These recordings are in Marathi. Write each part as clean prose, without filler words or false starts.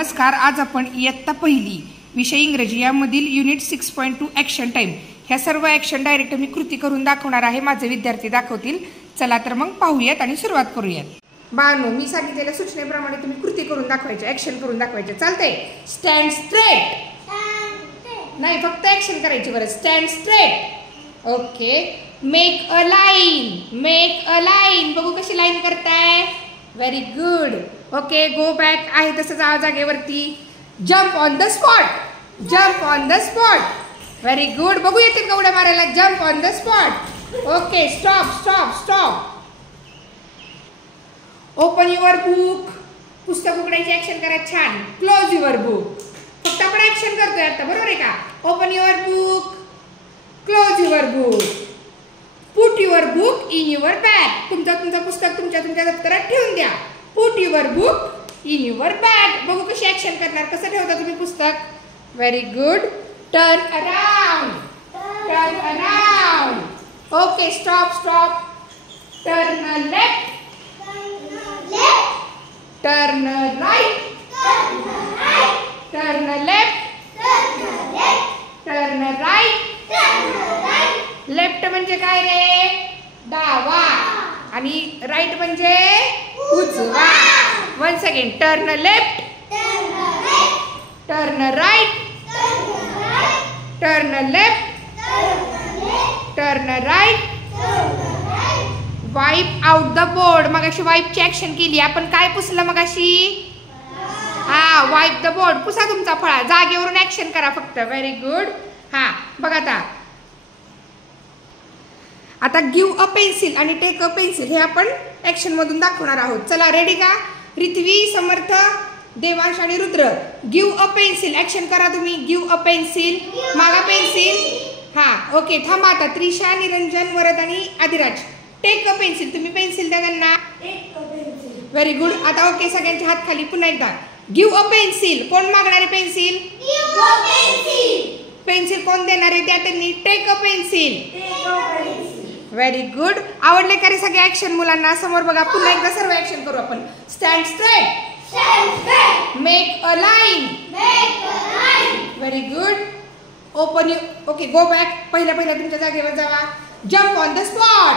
नमस्कार. आज आपण इयत्ता पहिली विषय इंग्रजी यामधील युनिट 6.2 ॲक्शन टाइम ह्या सर्व ॲक्शन डायरेक्ट मी कृती करून दाखवणार आहे. माझे विद्यार्थी दाखवतील. चला तर मग पाहूयात आणि सुरुवात करूयात. बाळांनो, मी सांगितलेल्या सूचनेप्रमाणे तुम्ही कृती करून दाखवायचे, ॲक्शन करून दाखवायचे. चालतंय? स्टँड स्ट्रेट नाही, फक्त ॲक्शन करायची. बरं, stand straight. Okay. Make a line. बघू कशी लाईन करताय. Very good. Okay, go back. आहे तसं जा जागेवरती. Jump on the spot. Very good. बघू येतील का उड्या मारायला. Jump on the spot. Okay. Stop. Open your book. पुस्तक उघडायची ॲक्शन करा. छान. Close your book. फक्त आपण ॲक्शन करतोय आता, बरोबर आहे का. Open your book. Close your book. Put your book in your bag. तुमचं पुस्तक तुमच्या दप्तरात ठेवून द्या. Put your book in your bag. बघू कशी ॲक्शन करणार. कसं ठेवता तुम्ही पुस्तक. Very good. Turn around. Okay. Stop. Turn left. Turn right. Turn left. Turn right. Left म्हणजे काय रे. डावा. आणि राईट म्हणजे उजवा. Once again. Turn left. Turn right. Turn left. Turn right. Wipe out the board. मगाशी वाईपची ॲक्शन केली आपण. काय पुसलं मगाशी. वाईप द बोर्ड. पुसा तुमचा फळा. जागेवरून ॲक्शन करा फक्त. Very good. बघा आता गिव्ह अ पेन्सिल आणि टेक अ पेन्सिल हे आपण ॲक्शन मधून दाखवणार आहोत. चला, रेडी का. रिथ्वी, समर्थ, देवांश आणि Rudra. Give a pencil. Action करा तुम्ही. Give a pencil. मागा पेन्सिल. ओके. थांबा आता. त्रिशा, निरंजन, वरद आणि आदिराज. Take a pencil. तुम्ही पेन्सिल द्या त्यांना. Very good. आता ओके, सगळ्यांचे हात खाली. पुन्हा एकदा. Give a pencil. कोण मागणार आहे पेन्सिल. पेन्सिल कोण देणार आहे त्या त्यांनी. Take a pencil. Very good. आवडले का रे सगळे ॲक्शन मुलांना. समोर बघा. पुन्हा एकदा सर्व ॲक्शन करू आपण. Stand straight. Make a line. Very good. Open. Okay. Go back. पहिल्या तुमच्या जागेवर जावा. Jump on the spot.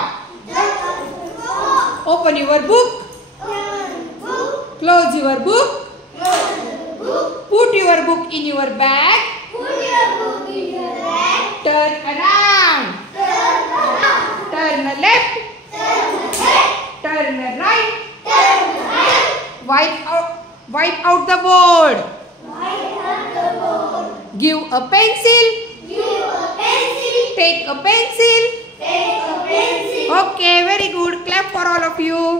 Open your book. Close your book. Put your book in your bag. Turn around. Turn left. Turn right. Wipe out the board. Give a pencil. Take a pencil. Okay. Very good. Clap for all of you.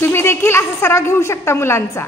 तुम्ही देखील असा सराव घेऊ शकता मुलांचा.